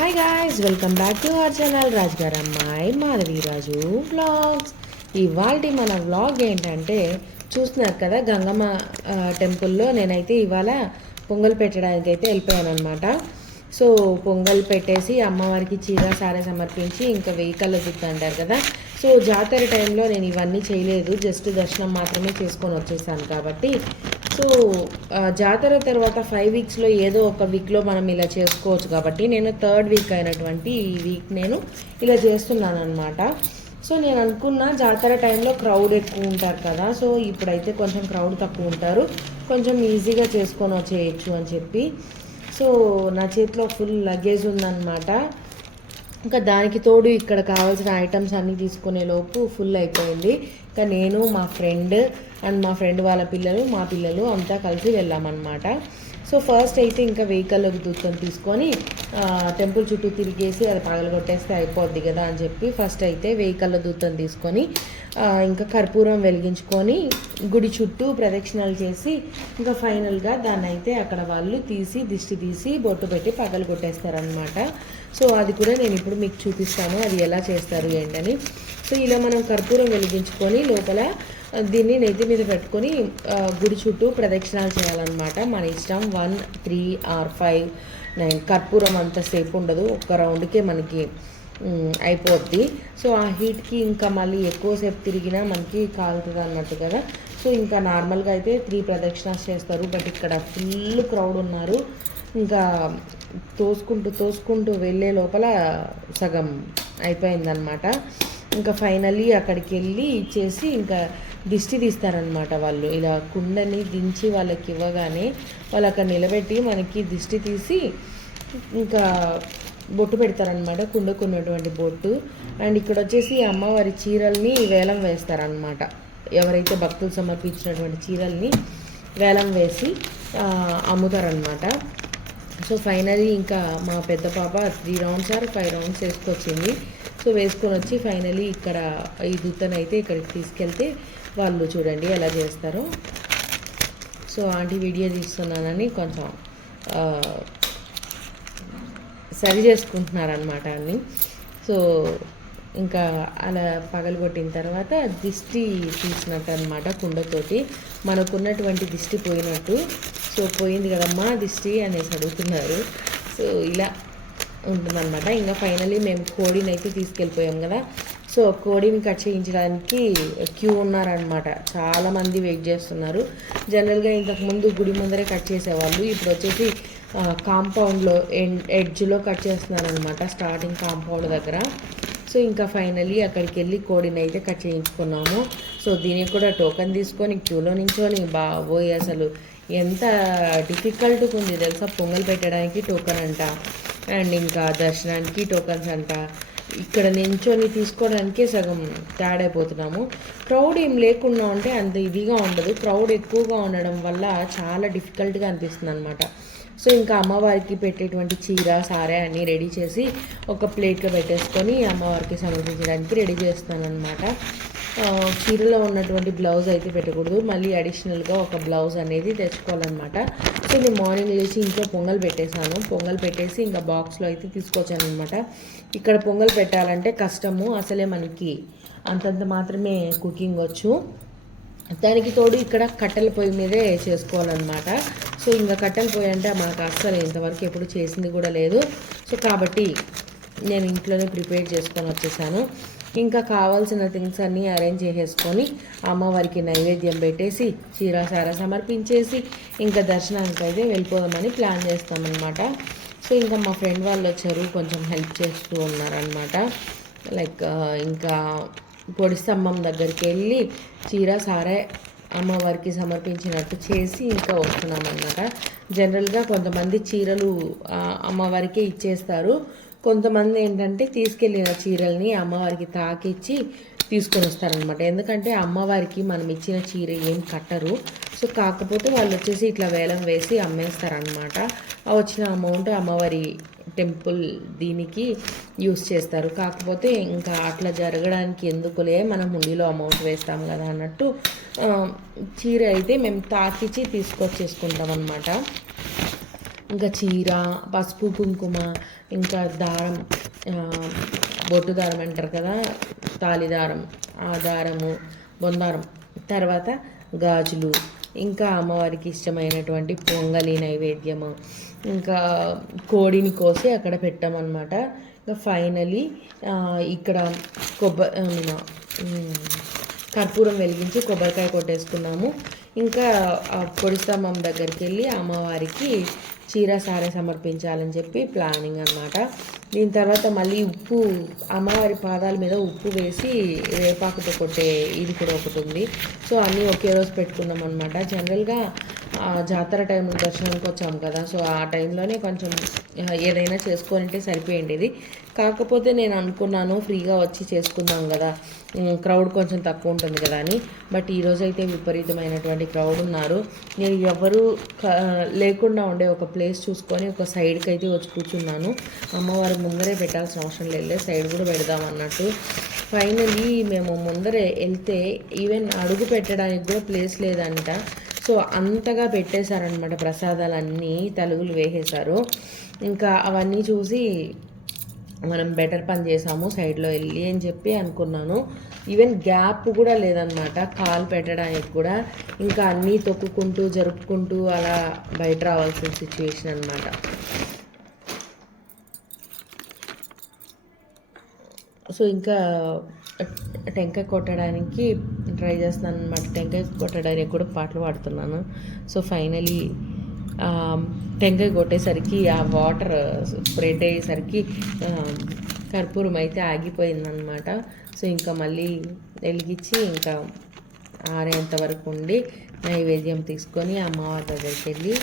Hi guys welcome back to our channel రాజుగారు అమ్మాయి Madhavi Raju vlogs ఇవాళ మన వ్లాగ్ ఏంటంటే చూస్తున్నారు కదా గంగమ్మ టెంపుల్లో నేనైతే ఇవాళ పొంగల్ పెట్టడానికి అయితే వెళ్ళిపోయాను అనమాట సో పొంగల్ పెట్టేసి అమ్మవారికి చీర సారే సమర్పించి ఇంకా వెహికల్ కళ్ళ అంటారు కదా. సో జాతర టైంలో నేను ఇవన్నీ చేయలేదు జస్ట్ దర్శనం మాత్రమే చేసుకొని వచ్చేసాను కాబట్టి. సో జాతర తర్వాత ఫైవ్ వీక్స్లో ఏదో ఒక వీక్లో మనం ఇలా చేసుకోవచ్చు కాబట్టి నేను థర్డ్ వీక్ అయినటువంటి ఈ వీక్ నేను ఇలా చేస్తున్నాను అనమాట సో నేను అనుకున్న జాతర టైంలో క్రౌడ్ ఎక్కువ ఉంటారు కదా సో ఇప్పుడైతే కొంచెం క్రౌడ్ తక్కువ ఉంటారు. కొంచెం ఈజీగా చేసుకొని వచ్చేయచ్చు అని చెప్పి. సో నా చేతిలో ఫుల్ లగేజ్ ఉందన్నమాట. ఇంకా దానికి తోడు ఇక్కడ కావాల్సిన ఐటమ్స్ అన్నీ తీసుకునే లోపు ఫుల్ అయిపోయింది. ఇంకా నేను మా ఫ్రెండ్ అండ్ మా ఫ్రెండ్ వాళ్ళ పిల్లలు మా పిల్లలు అంతా కలిసి వెళ్ళామన్నమాట. సో ఫస్ట్ అయితే ఇంకా వెహికల్ దూత్తం తీసుకొని టెంపుల్ చుట్టూ తిరిగేసి అది పగలగొట్టేస్తే అయిపోద్ది కదా అని చెప్పి ఫస్ట్ అయితే వెహికల్ దూత్తం తీసుకొని ఇంకా కర్పూరం వెలిగించుకొని గుడి చుట్టూ ప్రదక్షిణాలు చేసి ఇంకా ఫైనల్గా దాన్ని అయితే అక్కడ వాళ్ళు తీసి దిష్టి తీసి బొట్టు పెట్టి పగలగొట్టేస్తారనమాట సో అది కూడా నేను ఇప్పుడు మీకు చూపిస్తాను అది ఎలా చేస్తారు ఏంటని. సో ఇలా మనం కర్పూరం వెలిగించుకొని లోపల దీన్ని నెత్తి మీద పెట్టుకొని గుడి చుట్టూ ప్రదక్షిణాలు చేయాలన్నమాట. మన ఇష్టం one three or five nine. కర్పూరం అంతసేపు ఉండదు. ఒక్క రౌండ్కే మనకి అయిపోద్ది. సో ఆ హీట్కి ఇంకా మళ్ళీ ఎక్కువసేపు తిరిగినా మనకి కాలుతుంది అన్నట్టు కదా. సో ఇంకా నార్మల్గా అయితే త్రీ ప్రదక్షిణాలు చేస్తారు. బట్ ఇక్కడ ఫుల్ క్రౌడ్ ఉన్నారు. ఇంకా తోసుకుంటూ తోసుకుంటూ వెళ్ళే లోపల సగం అయిపోయిందనమాట ఇంకా ఫైనల్లీ అక్కడికి వెళ్ళి ఇచ్చేసి ఇంకా దిష్టి తీస్తారనమాట వాళ్ళు. ఇలా కుండని దించి వాళ్ళకి ఇవ్వగానే వాళ్ళు అక్కడ నిలబెట్టి మనకి దిష్టి తీసి ఇంకా బొట్టు పెడతారనమాట కుండకు ఉన్నటువంటి బొట్టు. అండ్ ఇక్కడ వచ్చేసి అమ్మవారి చీరల్ని వేలం వేస్తారనమాట ఎవరైతే భక్తులు సమర్పించినటువంటి చీరల్ని వేలం వేసి అమ్ముతారనమాట సో ఫైనలీ ఇంకా మా పెద్ద పాప three rounds or five rounds వేసుకొచ్చింది. So వేసుకొని వచ్చి ఫైనలీ ఇక్కడ ఈ దుత్తను అయితే ఇక్కడికి తీసుకెళ్తే వాళ్ళు చూడండి ఎలా చేస్తారో. సో ఆంటీ వీడియో తీస్తున్నానని కొంచెం సరి చేసుకుంటున్నారనమాట అన్ని. సో ఇంకా అలా పగలగొట్టిన తర్వాత దిష్టి తీసినట్టు అనమాట కుండతోటి. మనకున్నటువంటి దిష్టి పోయినట్టు. సో పోయింది కదమ్మా దిష్టి అనేసి అడుగుతున్నారు. సో ఇలా ఉంటుందన్నమాట. ఇంకా ఫైనలీ మేము కోడిని అయితే తీసుకెళ్ళిపోయాం కదా. సో కోడిని కట్ చేయించడానికి క్యూ ఉన్నారనమాట చాలామంది వెయిట్ చేస్తున్నారు. జనరల్గా ఇంతకుముందు గుడి ముందరే కట్ చేసేవాళ్ళు. ఇప్పుడు వచ్చేసి కాంపౌండ్లో ఎడ్జ్లో కట్ చేస్తున్నారనమాట స్టార్టింగ్ కాంపౌండ్ దగ్గర. సో ఇంకా ఫైనలీ అక్కడికి వెళ్ళి కోడిని అయితే కట్ చేయించుకున్నాము. సో దీనికి కూడా టోకెన్ తీసుకొని క్యూలో నించొని బాబోయ్ అసలు ఎంత డిఫికల్ట్గా ఉంది తెలుసా? పొంగల్ పెట్టడానికి టోకెన్ అంట అండ్ ఇంకా దర్శనానికి టోకన్స్ అంట. ఇక్కడ నించొని తీసుకోవడానికే సగం తేడైపోతున్నాము క్రౌడ్ ఏం లేకుండా ఉంటే అంత ఇదిగా ఉండదు. క్రౌడ్ ఎక్కువగా ఉండడం వల్ల చాలా డిఫికల్ట్గా అనిపిస్తుంది అనమాట సో ఇంకా అమ్మవారికి పెట్టేటువంటి చీర సారే అన్నీ రెడీ చేసి ఒక ప్లేట్లో పెట్టేసుకొని అమ్మవారికి సమర్పించడానికి రెడీ చేస్తాను అనమాట చీరలో ఉన్నటువంటి బ్లౌజ్ అయితే పెట్టకూడదు. మళ్ళీ అడిషనల్గా ఒక బ్లౌజ్ అనేది తెచ్చుకోవాలన్నమాట. సో నేను మార్నింగ్ లేచి ఇంట్లో పొంగల్ పెట్టేశాను. పొంగల్ పెట్టేసి ఇంకా బాక్స్లో అయితే తీసుకొచ్చాను అనమాట ఇక్కడ పొంగల్ పెట్టాలంటే కష్టము. అసలే మనకి అంతంత మాత్రమే కుకింగ్ వచ్చు. దానికి తోడు ఇక్కడ కట్టెల పొయ్యి మీదే చేసుకోవాలన్నమాట. సో ఇంకా కట్టెల పొయ్యి అంటే మాకు అస్సలు ఇంతవరకు ఎప్పుడు చేసింది కూడా లేదు. సో కాబట్టి నేను ఇంట్లోనే ప్రిపేర్ చేసుకొని వచ్చేసాను. ఇంకా కావాల్సిన థింగ్స్ అన్నీ అరేంజ్ చేసేసుకొని అమ్మవారికి నైవేద్యం పెట్టేసి చీరాసార సమర్పించేసి ఇంకా దర్శనానికి అయితే వెళ్ళిపోదామని ప్లాన్ చేస్తామన్నమాట. సో ఇంకా మా ఫ్రెండ్ వాళ్ళు వచ్చారు కొంచెం హెల్ప్ చేస్తూ ఉన్నారనమాట లైక్ ఇంకా పొడి స్తంభం దగ్గరికి వెళ్ళి చీర సారే అమ్మవారికి సమర్పించినట్టు చేసి ఇంకా వస్తున్నాం అన్నమాట జనరల్గా కొంతమంది చీరలు అమ్మవారికే ఇచ్చేస్తారు. కొంతమంది ఏంటంటే తీసుకెళ్ళిన చీరల్ని అమ్మవారికి తాకిచ్చి తీసుకొని వస్తారనమాట ఎందుకంటే అమ్మవారికి మనం ఇచ్చిన చీర ఏం కట్టరు. సో కాకపోతే వాళ్ళు వచ్చేసి ఇట్లా వేలం వేసి అమ్మేస్తారనమాట ఆ వచ్చిన అమౌంట్ అమ్మవారి టెంపుల్ దీనికి యూస్ చేస్తారు. కాకపోతే ఇంకా అట్లా జరగడానికి ఎందుకులే మనం హుండీలో అమౌంట్ వేస్తాం కదా అన్నట్టు చీర అయితే మేము తాకిచ్చి తీసుకొచ్చేసుకుంటాం అనమాట ఇంకా చీర పసుపు కుంకుమ ఇంకా దారం బొట్టు దారం అంటారు కదా తాలి దారం ఆ దారము బొందారం. తర్వాత గాజులు ఇంకా అమ్మవారికి ఇష్టమైనటువంటి పొంగలి నైవేద్యము ఇంకా కోడిని కోసి అక్కడ పెట్టామన్నమాట. ఇంకా ఫైనలీ ఇక్కడ కొబ్బరి కర్పూరం వెలిగించి కొబ్బరికాయ కొట్టేసుకున్నాము. ఇంకా పొడి స్తంభం దగ్గరికి వెళ్ళి అమ్మవారికి చీర సారే సమర్పించాలని చెప్పి ప్లానింగ్ అనమాట దీని తర్వాత మళ్ళీ ఉప్పు అమ్మవారి పాదాల మీద ఉప్పు వేసి వేపాకుతో కొట్టే ఇది కూడా ఒకటి ఉంది. సో అన్నీ ఒకే రోజు పెట్టుకున్నాం అనమాట జనరల్గా జాతర టైం దర్శనానికి వచ్చాము కదా. సో ఆ టైంలోనే కొంచెం ఏదైనా చేసుకొని సరిపోయింది కాకపోతే నేను అనుకున్నాను ఫ్రీగా వచ్చి చేసుకుందాం కదా. క్రౌడ్ కొంచెం తక్కువ ఉంటుంది కదా అని. బట్ ఈరోజు అయితే విపరీతమైనటువంటి క్రౌడ్ ఉన్నారు. నేను ఎవరు లేకుండా ఉండే ఒక ప్లేస్ చూసుకొని ఒక సైడ్కి అయితే వచ్చి కూర్చున్నాను. అమ్మవారి ముందరే పెట్టాల్సిన అవసరం లేదు. సైడ్ కూడా పెడదాం అన్నట్టు. ఫైనలీ మేము ముందరే వెళ్తే ఈవెన్ అడుగు పెట్టడానికి కూడా ప్లేస్ లేదంట. సో అంతగా పెట్టేశారనమాట ప్రసాదాలన్నీ తలుగులు వేసేశారు. ఇంకా అవన్నీ చూసి మనం బెటర్ పని చేసాము సైడ్లో వెళ్ళి అని చెప్పి అనుకున్నాను. ఈవెన్ గ్యాప్ కూడా లేదనమాట కాలు పెట్టడానికి కూడా. ఇంకా అన్నీ తొక్కుకుంటూ జరుపుకుంటూ అలా బయట రావాల్సిన సిచ్యువేషన్ అనమాట సో ఇంకా టెంకాయ కొట్టడానికి ట్రై చేస్తున్నాను అనమాట టెంకాయ కొట్టడానికి కూడా పాటలు పాడుతున్నాను. సో ఫైనలీ టెంకాయ కొట్టేసరికి ఆ వాటర్ స్ప్రెడ్ అయ్యేసరికి కర్పూరం అయితే ఆగిపోయిందనమాట సో ఇంకా మళ్ళీ వెలిగించి ఇంకా ఆరేంత వరకు ఉండి నైవేద్యం తీసుకొని అమ్మవారి దగ్గరికి వెళ్ళి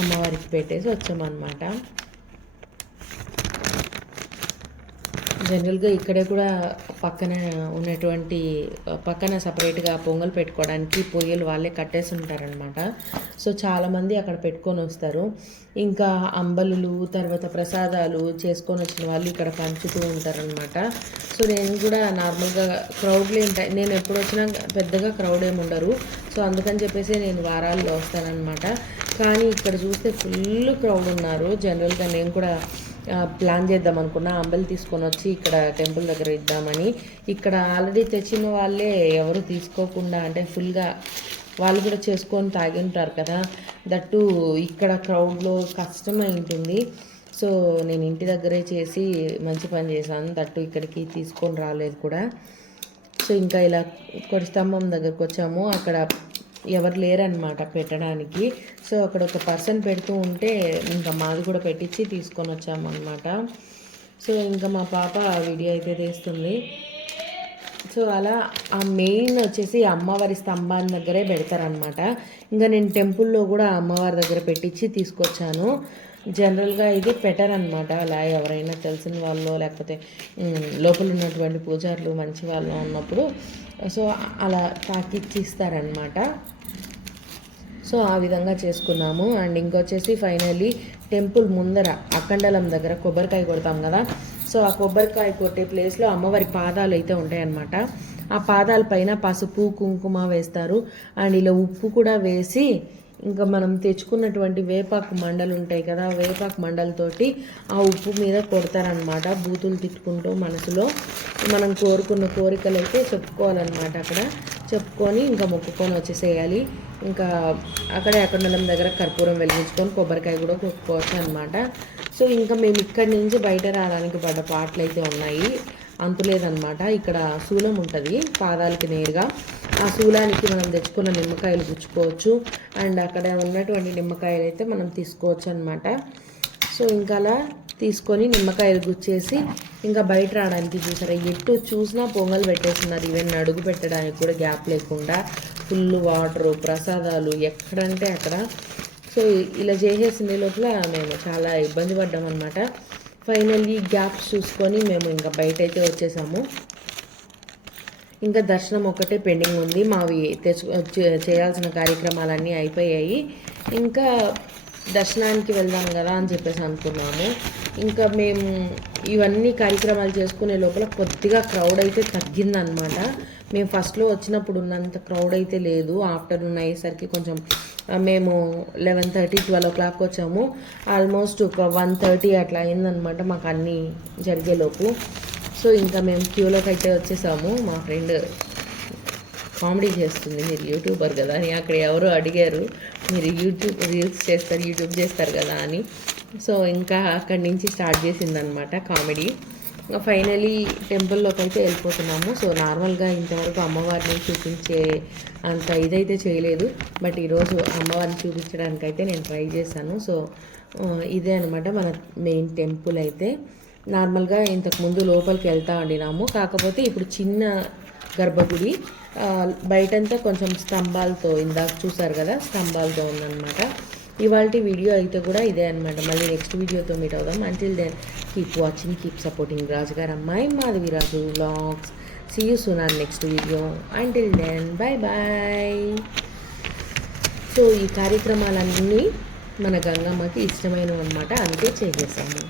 అమ్మవారికి పెట్టేసి వచ్చామన్నమాట. జనరల్గా ఇక్కడే కూడా పక్కన ఉన్నటువంటి పక్కన సపరేట్గా పొంగల్ పెట్టుకోవడానికి పొయ్యలు వాళ్ళే కట్టేసి ఉంటారనమాట సో చాలామంది అక్కడ పెట్టుకొని వస్తారు. ఇంకా అంబలులు తర్వాత ప్రసాదాలు చేసుకొని వచ్చిన వాళ్ళు ఇక్కడ పంచుతూ ఉంటారనమాట సో నేను కూడా నార్మల్గా క్రౌడ్లు ఉంటాయి నేను ఎప్పుడు వచ్చినా పెద్దగా క్రౌడ్ ఏమి ఉండరు. సో అందుకని చెప్పేసి నేను వారాల్లో వస్తానన్నమాట. కానీ ఇక్కడ చూస్తే ఫుల్ క్రౌడ్ ఉన్నారు. జనరల్గా నేను కూడా ప్లాన్ చేద్దాం అనుకున్న. అంబలి తీసుకొని వచ్చి ఇక్కడ టెంపుల్ దగ్గర ఇద్దామని. ఇక్కడ ఆల్రెడీ తెచ్చిన వాళ్ళే ఎవరు తీసుకోకుండా అంటే ఫుల్గా వాళ్ళు కూడా చేసుకొని తాగి ఉంటారు కదా. దట్టు ఇక్కడ క్రౌడ్లో కష్టమై ఉంటుంది సో నేను ఇంటి దగ్గరే చేసి మంచి పని చేశాను. దట్టు ఇక్కడికి తీసుకొని రాలేదు కూడా. సో ఇంకా ఇలా కొడి స్తంభం దగ్గరకు వచ్చాము. అక్కడ ఎవరు లేరనమాట పెట్టడానికి. సో అక్కడ ఒక పర్సన్ పెడుతూ ఉంటే ఇంకా మాది కూడా పెట్టించి తీసుకొని వచ్చామన్నమాట. సో ఇంకా మా పాప వీడియో అయితే తీస్తుంది. సో అలా ఆ మెయిన్ వచ్చేసి అమ్మవారి స్తంభాన్ని దగ్గరే పెడతారనమాట ఇంకా నేను టెంపుల్లో కూడా అమ్మవారి దగ్గర పెట్టించి తీసుకొచ్చాను. జనరల్గా ఇది పెట్టరనమాట అలా ఎవరైనా తెలిసిన వాళ్ళు లేకపోతే లోపల ఉన్నటువంటి పూజారులు మంచి వాళ్ళు ఉన్నప్పుడు సో అలా తాకిచ్చి ఇస్తారనమాట సో ఆ విధంగా చేసుకున్నాము. అండ్ ఇంకొచ్చేసి ఫైనల్లీ టెంపుల్ ముందర అఖండలం దగ్గర కొబ్బరికాయ కొడతాం కదా. సో ఆ కొబ్బరికాయ కొట్టే ప్లేస్లో అమ్మవారి పాదాలు అయితే ఉంటాయన్నమాట. ఆ పాదాల పైన పసుపు కుంకుమ వేస్తారు. అండ్ ఇలా ఉప్పు కూడా వేసి ఇంకా మనం తెచ్చుకున్నటువంటి వేపాకు మండలు ఉంటాయి కదా వేపాకు మండలతోటి ఆ ఉప్పు మీద కొడతారనమాట బూతులు తిట్టుకుంటూ మనసులో మనం కోరుకున్న కోరికలు అయితే చెప్పుకోవాలన్నమాట అక్కడ. చెప్పుకొని ఇంకా మొక్కుకొని వచ్చేసేయాలి. ఇంకా అక్కడే అఖండలం దగ్గర కర్పూరం వెలిగించుకొని కొబ్బరికాయ కూడా కొట్టుకోవచ్చు అనమాట సో ఇంకా మేము ఇక్కడి నుంచి బయట రావడానికి పడ్డ పాటలు అయితే ఉన్నాయి. అంతులేదనమాట ఇక్కడ శూలం ఉంటుంది పాదాలకి నేరుగా. ఆ శూలానికి మనం తెచ్చుకున్న నిమ్మకాయలు గుచ్చుకోవచ్చు. అండ్ అక్కడ ఉన్నటువంటి నిమ్మకాయలు అయితే మనం తీసుకోవచ్చు అనమాట సో ఇంకా అలా తీసుకొని నిమ్మకాయలు గుచ్చేసి ఇంకా బయట రావడానికి చూసారా? ఎటు చూసినా పొంగల్ పెట్టేస్తున్నారు. ఈవెన్ అడుగు పెట్టడానికి కూడా గ్యాప్ లేకుండా ఫుల్ వాటరు ప్రసాదాలు ఎక్కడంటే అక్కడ. సో ఇలా చేసేసిన లోపల మేము చాలా ఇబ్బంది పడ్డాం అనమాట ఫైనల్లీ గ్యాప్స్ చూసుకొని మేము ఇంకా బయట అయితే వచ్చేసాము. ఇంకా దర్శనం ఒకటే పెండింగ్ ఉంది. మావి తెచ్చు చేయాల్సిన కార్యక్రమాలన్నీ అయిపోయాయి. ఇంకా దర్శనానికి వెళ్దాం కదా అని చెప్పేసి అనుకున్నాము. ఇంకా మేము ఇవన్నీ కార్యక్రమాలు చేసుకునే లోపల కొద్దిగా క్రౌడ్ అయితే తగ్గిందనమాట మేము ఫస్ట్లో వచ్చినప్పుడు ఉన్నంత క్రౌడ్ అయితే లేదు. ఆఫ్టర్నూన్ అయ్యేసరికి కొంచెం మేము eleven thirty twelve o'clock వచ్చాము. ఆల్మోస్ట్ ఒక వన్ థర్టీ అట్లా అయిందనమాట మాకు అన్నీ జరిగేలోపు సో ఇంకా మేము క్యూలోకి అయితే వచ్చేసాము. మా ఫ్రెండ్ కామెడీ చేస్తుంది. మీరు యూట్యూబర్ కదా అని అక్కడ ఎవరో అడిగారు. మీరు యూట్యూబ్ రీల్స్ చేస్తారు యూట్యూబ్ చేస్తారు కదా అని. సో ఇంకా అక్కడి నుంచి స్టార్ట్ చేసిందనమాట కామెడీ. ఫైనలీ టెంపుల్లోకి అయితే వెళ్ళిపోతున్నాము. సో నార్మల్గా ఇంతవరకు అమ్మవారిని చూపించే అంత ఇదైతే చేయలేదు. బట్ ఈరోజు అమ్మవారిని చూపించడానికైతే నేను ట్రై చేశాను. సో ఇదే అనమాట మన మెయిన్ టెంపుల్ అయితే. నార్మల్గా ఇంతకుముందు లోపలికి వెళ్తా ఉండినాము. కాకపోతే ఇప్పుడు చిన్న గర్భగుడి బయటంతా కొంచెం స్తంభాలతో ఇందాక చూసారు కదా స్తంభాలతో ఉందన్నమాట. ఇవాళ వీడియో అయితే కూడా ఇదే అనమాట మళ్ళీ నెక్స్ట్ వీడియోతో మీట్ అవుదాం. Until then keep watching keep supporting Raju garu అమ్మాయి Madhavi Raju vlogs see you soon on next video until then bye bye so ఈ కార్యక్రమాలన్నీ మన గంగమ్మకి ఇష్టమైనవి అనమాట అందుకే చేసేసాము.